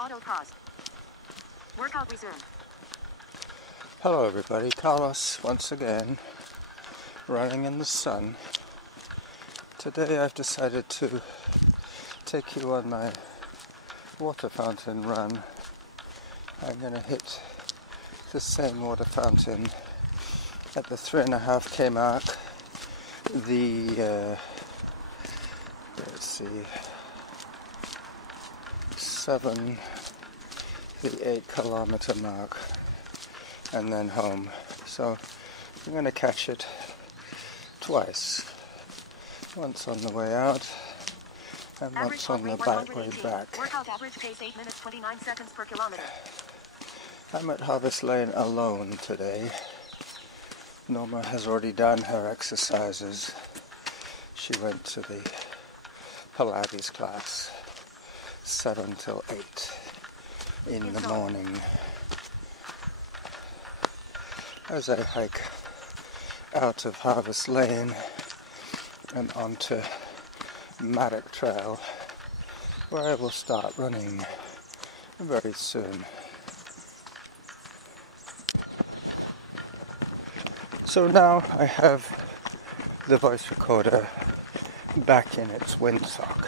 Auto pause. Workout resumed. Hello everybody, Carlos once again, running in the sun. Today I've decided to take you on my water fountain run. I'm going to hit the same water fountain at the 3.5K mark. The, let's see, the 8 kilometer mark, and then home. So I'm going to catch it twice. Once on the way out, and once on the way back. Workout average pace 8 minutes 29 seconds per kilometer. I'm at Harvest Lane alone today. Norma has already done her exercises. She went to the Pilates class 7 till 8 in the morning. As I hike out of Harvest Lane and onto Maddock Trail, where I will start running very soon. So now I have the voice recorder back in its windsock,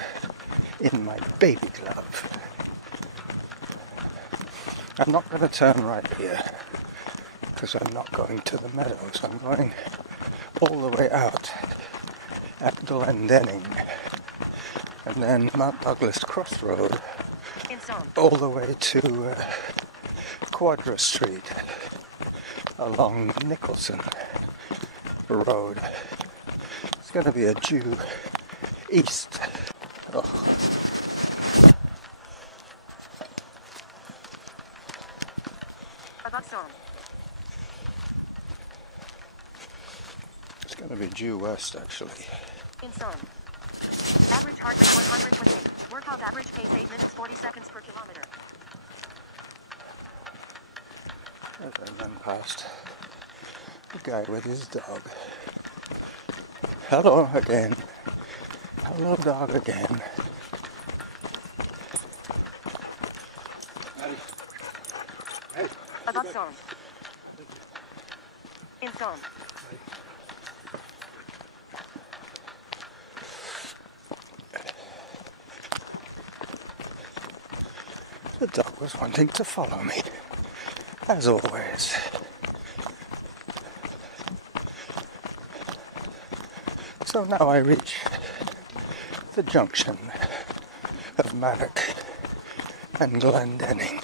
in my baby glove. I'm not going to turn right here, because I'm not going to the meadows. I'm going all the way out at Glendenning, and then Mount Douglas Crossroad, all the way to Quadra Street, along Nicholson Road. It's going to be a due east. Oh. It's going to be due west, actually. In zone. Average heart rate 128. Workout average pace 8 minutes 40 seconds per kilometer. As I run past the guy with his dog. Hello again. Hello dog again. Above zone. In zone. The dog was wanting to follow me, as always. So now I reach the junction of Maddock and Glendenning.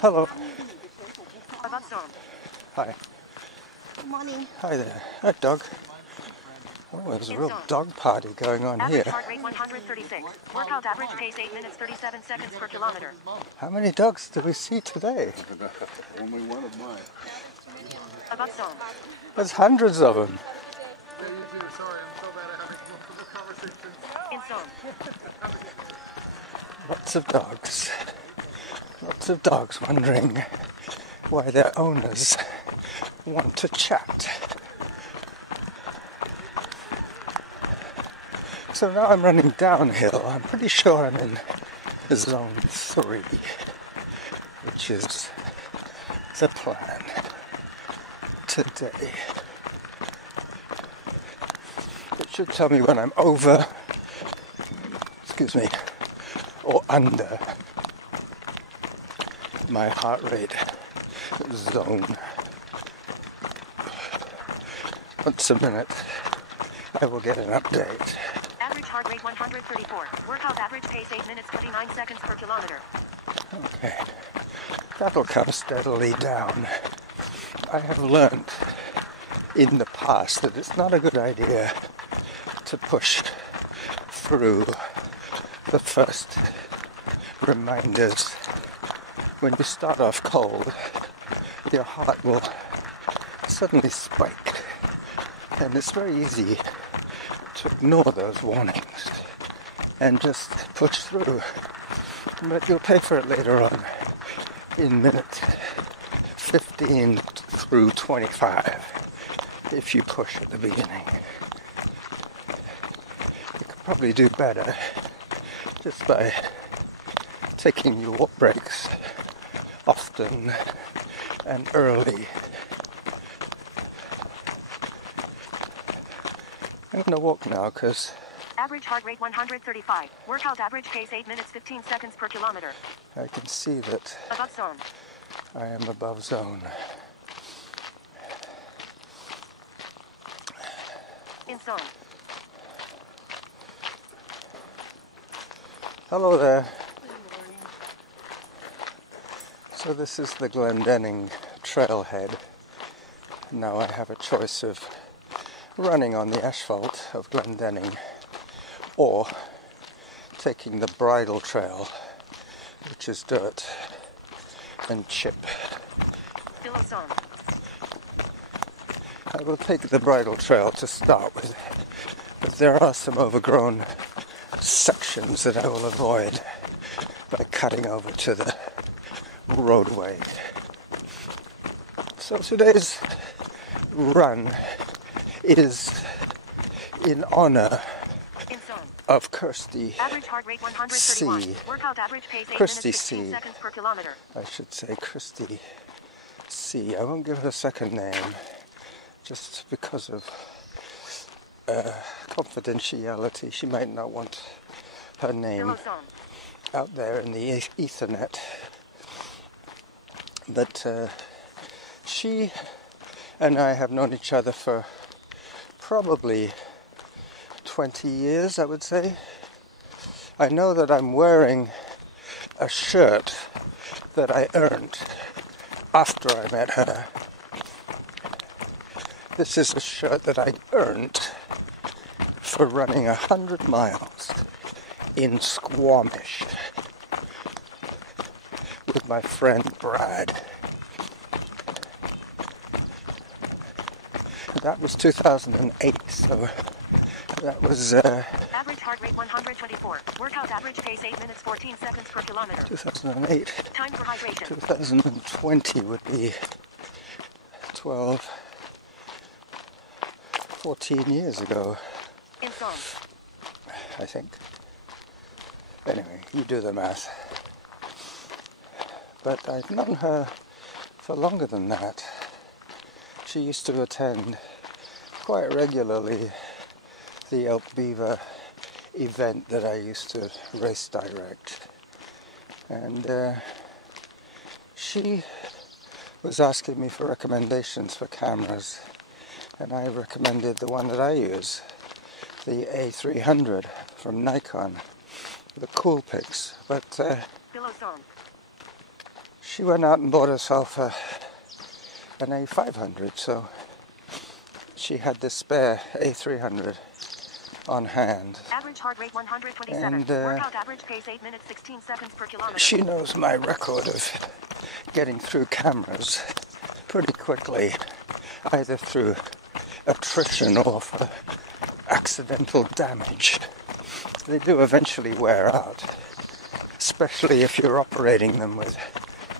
Hello. Above zone. Hi. Good morning. Hi there. Hi, dog. Oh, there's a real dog party going on here. Average heart rate 136. Workout average pace 8 minutes 37 seconds per kilometer. How many dogs do we see today? Only one of mine. Above zone. There's hundreds of them. Yeah, you too. Sorry, I'm so bad at having multiple conversations. In zone. Lots of dogs. Lots of dogs wondering why their owners want to chat. So now I'm running downhill. I'm pretty sure I'm in zone 3, which is the plan today. It should tell me when I'm over, or under my heart rate zone. Once a minute, I will get an update. Average heart rate 134. Workout average pace 8 minutes 29 seconds per kilometer. Okay, that'll come steadily down. I have learned in the past that it's not a good idea to push through the first reminders. When you start off cold, your heart will suddenly spike, and it's very easy to ignore those warnings and just push through. But you'll pay for it later on in minute 15 through 25 if you push at the beginning. You could probably do better just by taking your walk breaks often and early. I'm going to walk now because Average heart rate 135. Workout average pace 8 minutes 15 seconds per kilometer. I can see that Above zone. I am above zone. In zone. Hello there. So this is the Glendenning trailhead. Now I have a choice of running on the asphalt of Glendenning or taking the bridle trail, which is dirt and chip. Below zone. I will take the bridle trail to start with, but there are some overgrown sections that I will avoid by cutting over to the roadway. So today's run is in honor In zone. of Kristie Average heart rate 131. C. Workout average pace 8 Kristie minutes 15 C. seconds per kilometer. I should say Kristie C. I won't give her a second name just because of confidentiality. She might not want her name Below zone. out there in the Ethernet. But she and I have known each other for probably 20 years, I would say. I know that I'm wearing a shirt that I earned after I met her. This is a shirt that I earned for running 100 miles in Squamish with my friend Brad. That was 2008, so that was Average heart rate 124. Workout average pace 8 minutes 14 seconds per kilometer. 2008. Time for hydration. 2020 would be 14 years ago, In zone. I think. Anyway, you do the math. But I've known her for longer than that. She used to attend quite regularly the Elk Beaver event that I used to race direct. And she was asking me for recommendations for cameras, and I recommended the one that I use, the A300 from Nikon, the Coolpix. But Below zone. she went out and bought herself an A500, so she had this spare A300 on hand. Average heart rate 127. And Workout average pace 8 minutes 16 seconds per kilometer. she knows my record of getting through cameras pretty quickly, either through attrition or for accidental damage. They do eventually wear out, especially if you're operating them with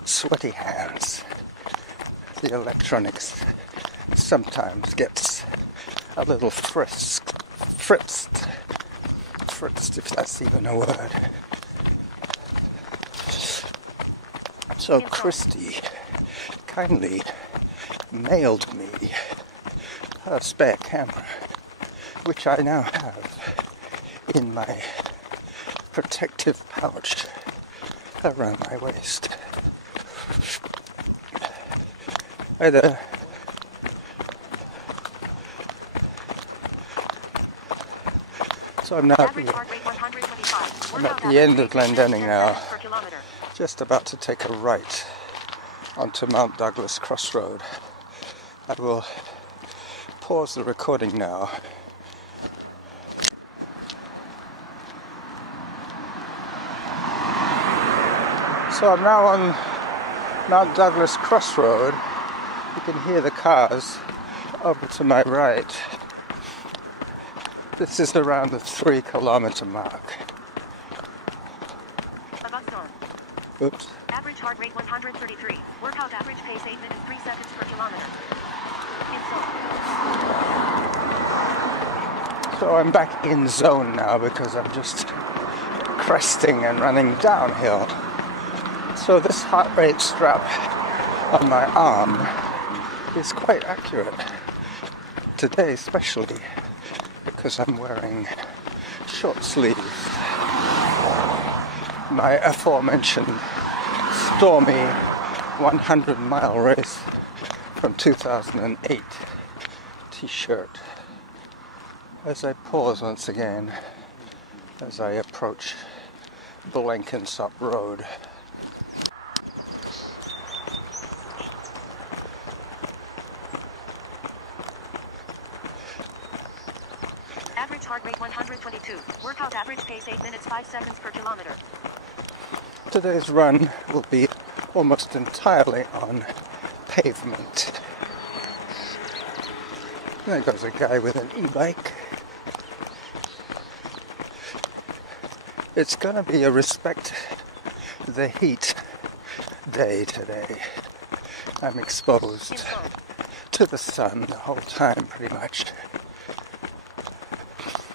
sweaty hands. The electronics sometimes gets a little fritzed, if that's even a word. So Kristie kindly mailed me her spare camera, which I now have in my protective pouch around my waist. Hi there. So I'm at the end of Glendenning now, just about to take a right onto Mount Douglas Crossroad. I will pause the recording now. So I'm now on Mount Douglas Crossroad. You can hear the cars over to my right. This is around the 3 kilometer mark. Oops. Average heart rate 133. Workout average pace 8 minutes 3 seconds per kilometer. In zone. So I'm back in zone now because I'm just cresting and running downhill. So this heart rate strap on my arm is quite accurate today, especially because I'm wearing short sleeves. My aforementioned stormy 100-mile race from 2008 t-shirt. As I pause once again as I approach Blenkinsop Road. Average heart rate 122. Workout average pace 8 minutes 5 seconds per kilometer. Today's run will be almost entirely on pavement. There goes a guy with an e-bike. It's gonna be a respect the heat day today. I'm exposed to the sun the whole time pretty much.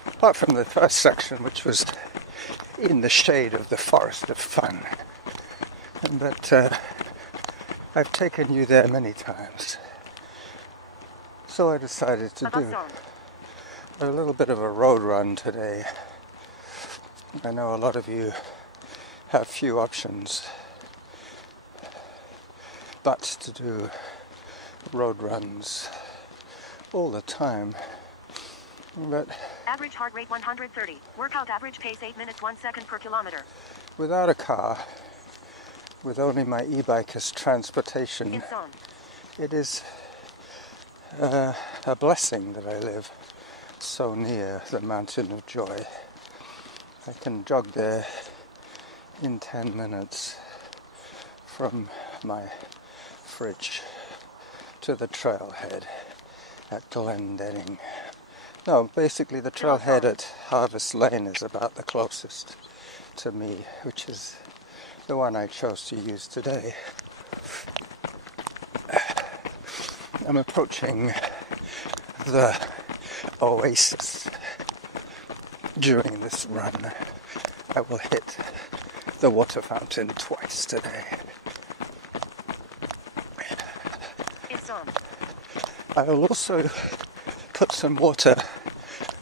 Apart from the first section, which was in the shade of the Forest of Fun. But I've taken you there many times. So I decided to do a little bit of a road run today. I know a lot of you have few options but to do road runs all the time. But average heart rate 130. Workout average pace 8 minutes 1 second per kilometer. Without a car, with only my e-bike as transportation, it is a blessing that I live so near the Mountain of Joy. I can jog there in 10 minutes from my fridge to the trailhead at Glendenning. No, basically the trailhead at Harvest Lane is about the closest to me, which is the one I chose to use today. I'm approaching the oasis. During this run, I will hit the water fountain twice today. It's on. I will also put some water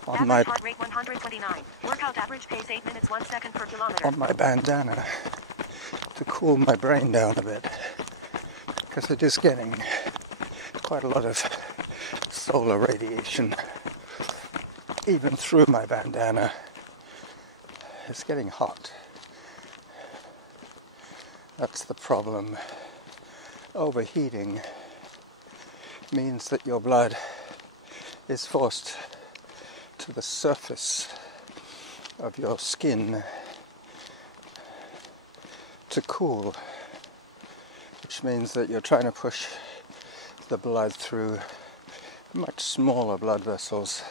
on average heart rate 129. Workout average pace 8 minutes 1 second per kilometer. on my bandana to cool my brain down a bit, because it is getting quite a lot of solar radiation even through my bandana. It's getting hot. That's the problem. Overheating means that your blood is forced to the surface of your skin to cool, which means that you're trying to push the blood through much smaller blood vessels.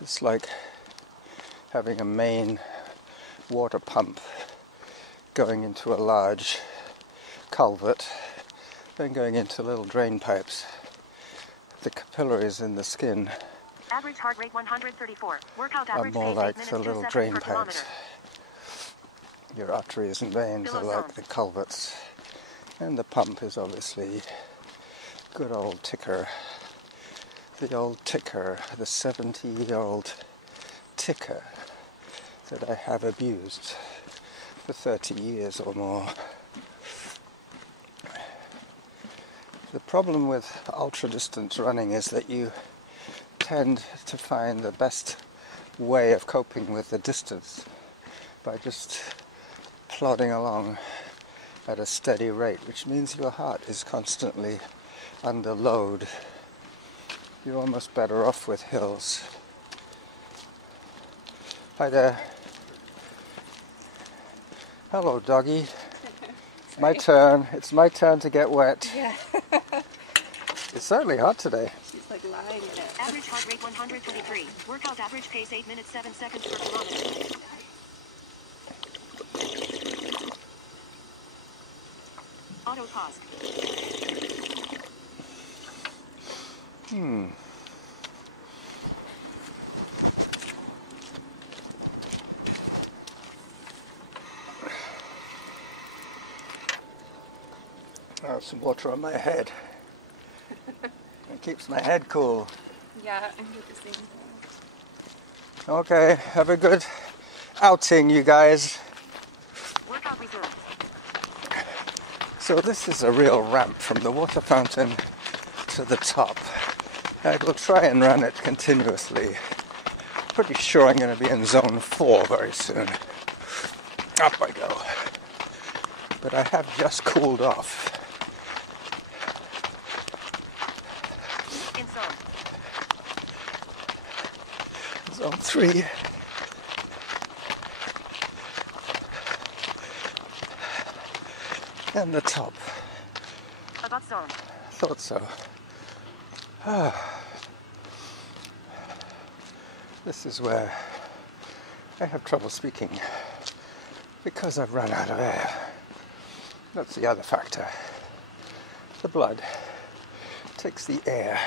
It's like having a main water pump going into a large culvert, then going into little drain pipes. The capillaries in the skin average heart rate 134. Workout are average more pace 8 like minutes the 2 little seconds drain per kilometer. pipes. Your arteries and veins are like the culverts. And the pump is obviously good old ticker. The old ticker, the 70-year-old ticker that I have abused for 30 years or more. The problem with ultra-distance running is that you tend to find the best way of coping with the distance by just plodding along at a steady rate, which means your heart is constantly under load. You're almost better off with hills. Hi there. Hello, doggy. It's my turn. It's my turn to get wet. Yeah. It's certainly hot today. She's like lying in it. Average heart rate 123. Workout average pace 8 minutes 7 seconds per kilometer. Auto pause. Some water on my head. It keeps my head cool. Yeah, I do the same thing. Okay, have a good outing, you guys. Workout resumed. So this is a real ramp from the water fountain to the top. I will try and run it continuously. Pretty sure I'm going to be in zone 4 very soon. Up I go. But I have just cooled off. In zone. Zone 3. And the top. Above zone. Thought so. This is where I have trouble speaking because I've run out of air. That's the other factor. The blood takes the air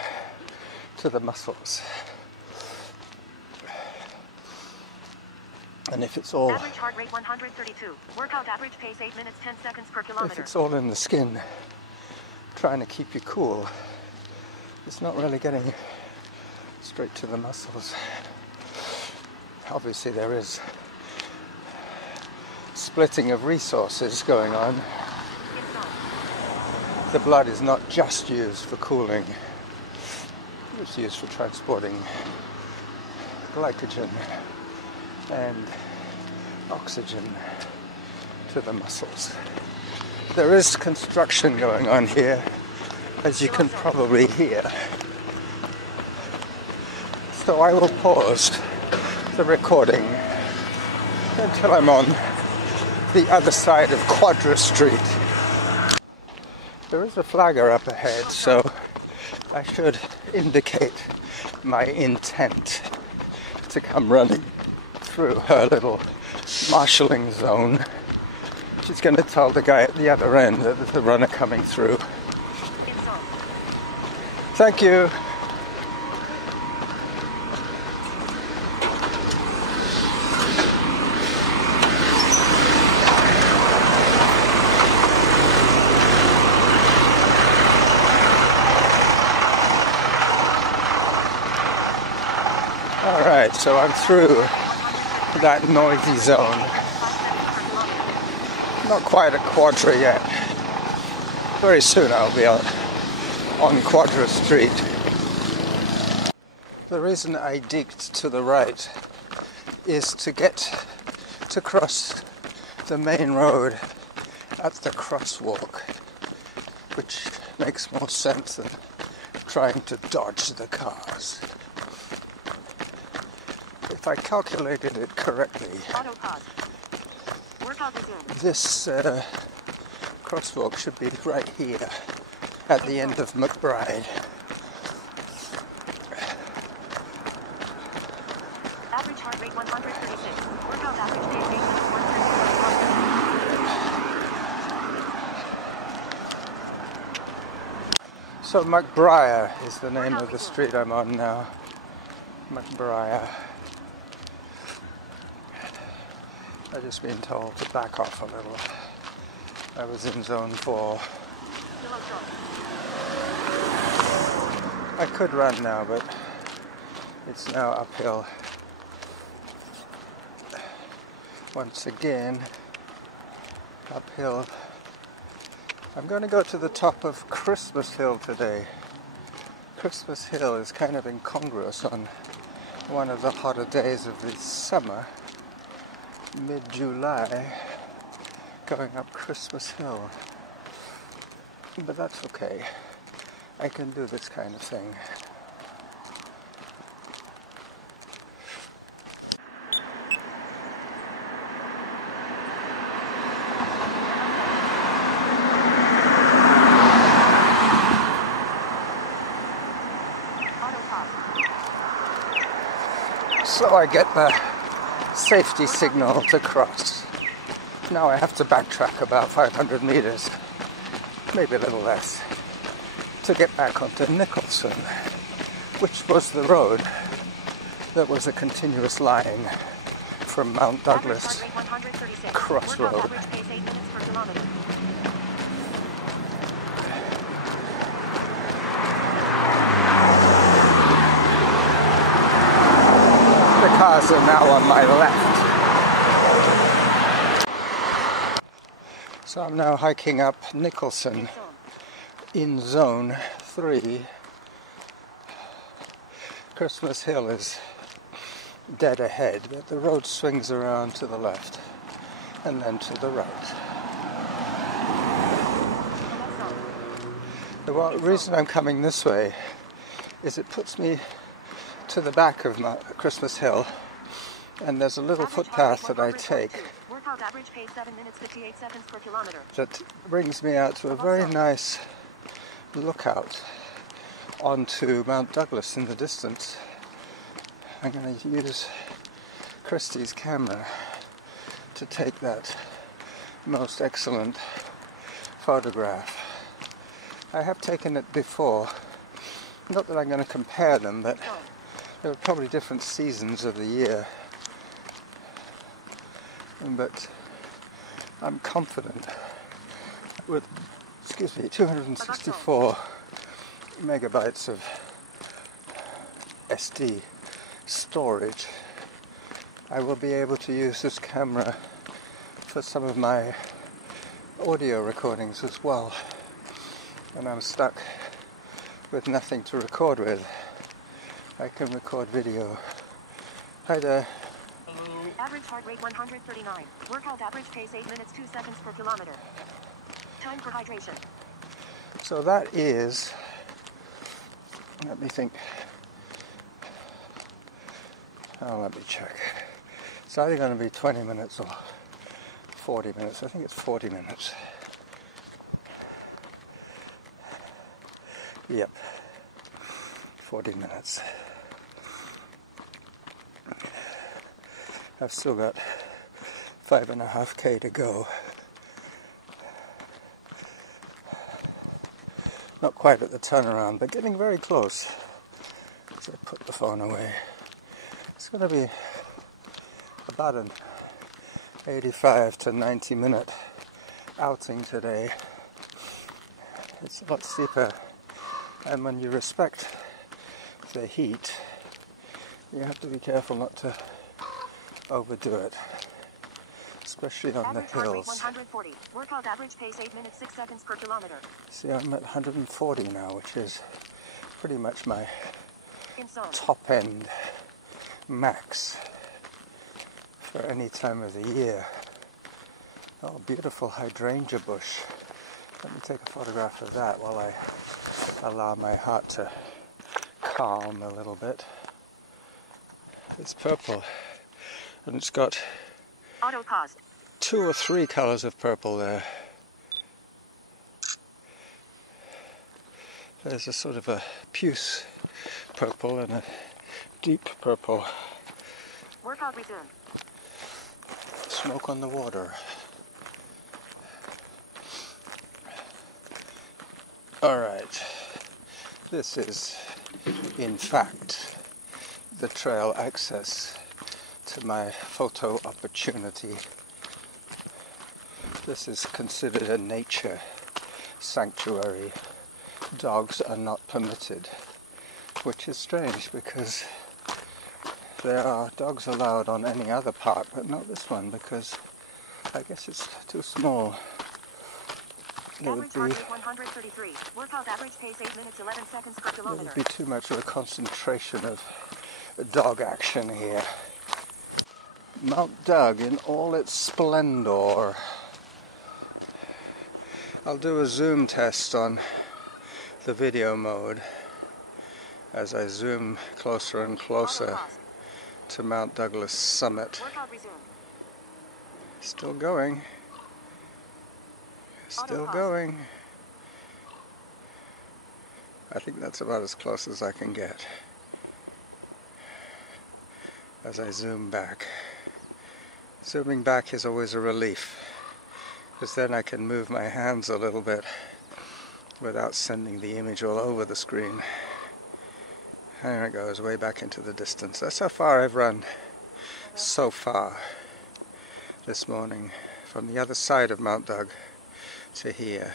to the muscles. And if it's all Average heart rate 132. Workout average pace 8 minutes 10 seconds per kilometer. if it's all in the skin, trying to keep you cool, it's not really getting straight to the muscles. Obviously there is splitting of resources going on. In zone. The blood is not just used for cooling, it's used for transporting glycogen and oxygen to the muscles. There is construction going on here, as you can probably hear. So I will pause the recording until I'm on the other side of Quadra Street. There is a flagger up ahead, so I should indicate my intent to come running through her little marshalling zone. She's going to tell the guy at the other end that there's a runner coming through. In zone. Thank you. Alright, so I'm through that noisy zone. Not quite at Quadra yet. Very soon I'll be on Quadra Street. The reason I digged to the right is to get to cross the main road at the crosswalk, which makes more sense than trying to dodge the cars. If I calculated it correctly, Auto pause. Workout resumed. this crosswalk should be right here at the end of McBride. Average heart rate 136. Workout average pace 8 minutes 131. So McBride is the name of the street I'm on now. McBride. I've just been told to back off a little. I was in zone 4. Below zone. I could run now, but it's now uphill. Once again, uphill. I'm going to go to the top of Christmas Hill today. Christmas Hill is kind of incongruous on one of the hotter days of the summer, mid-July, going up Christmas Hill. But that's okay. I can do this kind of thing. Auto pause. So I get the safety signal to cross. Now I have to backtrack about 500 meters, maybe a little less, to get back onto Nicholson, which was the road that was a continuous line from Mount Douglas Average heart rate 136. Crossroad. Workout average pace 8 minutes per kilometer. cars are now on my left. So I'm now hiking up Nicholson in zone 3. Christmas Hill is dead ahead, but the road swings around to the left and then to the right. The reason I'm coming this way is it puts me to the back of my Christmas Hill, and there's a little footpath that I take that brings me out to a very nice lookout onto Mount Douglas in the distance. I'm going to use Kristie's camera to take that most excellent photograph. I have taken it before, not that I'm going to compare them, but there are probably different seasons of the year, but I'm confident with 264 megabytes of SD storage, I will be able to use this camera for some of my audio recordings as well. When I'm stuck with nothing to record with, I can record video. Hi there. Hello. Average heart rate 139. Workout average pace 8 minutes 2 seconds per kilometer. Time for hydration. So that is, let me think. Let me check. It's either going to be 20 minutes or 40 minutes. I think it's 40 minutes. Yep, 40 minutes. I've still got 5.5K to go. Not quite at the turnaround, but getting very close. So I put the phone away. It's going to be about an 85 to 90 minute outing today. It's a lot steeper, and when you respect the heat, you have to be careful not to overdo it, especially on the hills. 140. Workout average pace 8 minutes 6 seconds per kilometer. See, I'm at 140 now, which is pretty much my top end max for any time of the year. Oh, beautiful hydrangea bush. Let me take a photograph of that while I allow my heart to calm a little bit. It's purple, and it's got auto paused. 2 or 3 colors of purple there. There's a sort of a puce purple and a deep purple. Workout resume. Smoke on the water. Alright, this is in fact the trail access to my photo opportunity. This is considered a nature sanctuary. Dogs are not permitted, which is strange because there are dogs allowed on any other park, but not this one because I guess it's too small. It would Average heart rate 133. Workout average pace 8 minutes 11 seconds per kilometer. be too much of a concentration of dog action here. Mount Doug in all its splendor. I'll do a zoom test on the video mode as I zoom closer and closer to Mount Douglas summit. Workout resume. Still going. Still going. I think that's about as close as I can get as I zoom back. Zooming back is always a relief, because then I can move my hands a little bit without sending the image all over the screen. There it goes, way back into the distance. That's how far I've run so far this morning, from the other side of Mount Doug to here.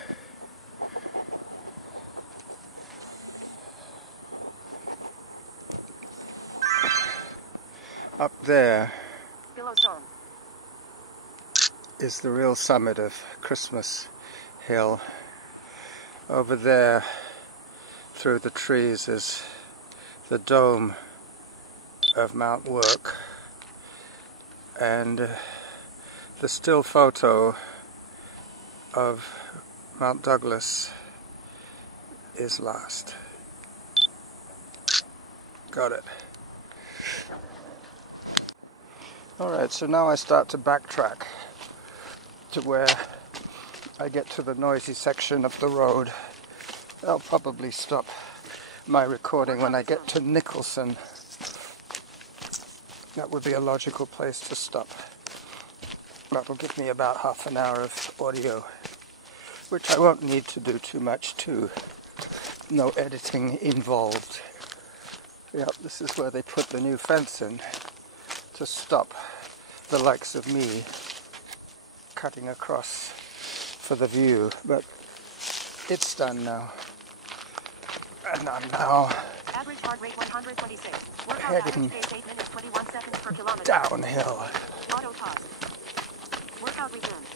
Up there Below zone. is the real summit of Christmas Hill. Over there, through the trees, is the dome of Mount Work, and the still photo of Mount Douglas is last. Got it. Alright, so now I start to backtrack to where I get to the noisy section of the road. I'll probably stop my recording when I get to Nicholson. That would be a logical place to stop. That'll give me about half an hour of audio, which I won't need to do too much to. No editing involved. Yep, this is where they put the new fence in to stop the likes of me cutting across for the view, but it's done now. And I'm now Average heart rate 126. Workout heading average pace 8 minutes 21 seconds per kilometer. downhill. Auto pause. Workout resumed.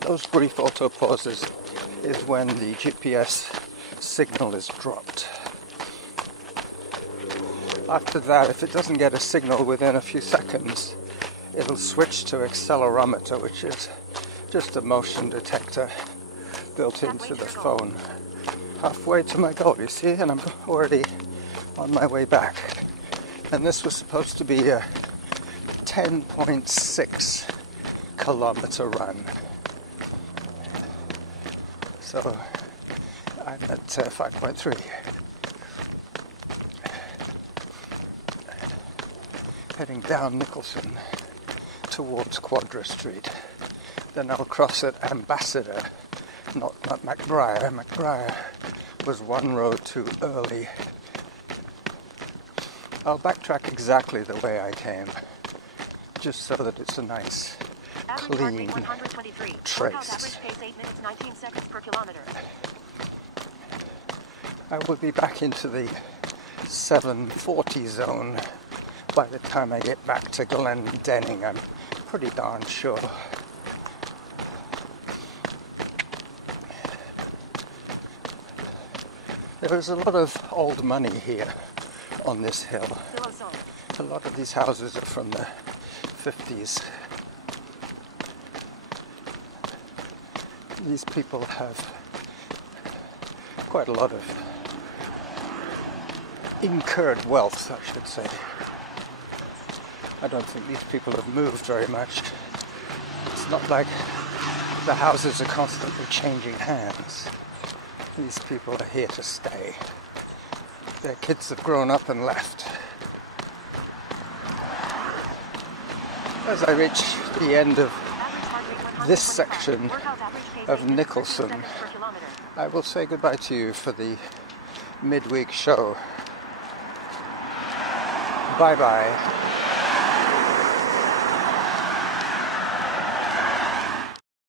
Those brief auto pauses is when the GPS signal is dropped. After that, if it doesn't get a signal within a few seconds, it'll switch to accelerometer, which is just a motion detector built into the phone. Halfway to my goal, you see, and I'm already on my way back. And this was supposed to be a 10.6 kilometer run. So I'm at 5.3. Heading down Nicholson towards Quadra Street. Then I'll cross at Ambassador, not McBriar. McBriar was one road too early. I'll backtrack exactly the way I came, just so that it's a nice, clean trace. Average pace 8 minutes 19 seconds per kilometer. I will be back into the 740 zone by the time I get back to Glendenning, I'm pretty darn sure. There's a lot of old money here on this hill. Below zone. A lot of these houses are from the 50s. These people have quite a lot of incurred wealth, I should say. I don't think these people have moved very much. It's not like the houses are constantly changing hands. These people are here to stay. Their kids have grown up and left. As I reach the end of this section of Nicholson, I will say goodbye to you for the midweek show. Bye-bye.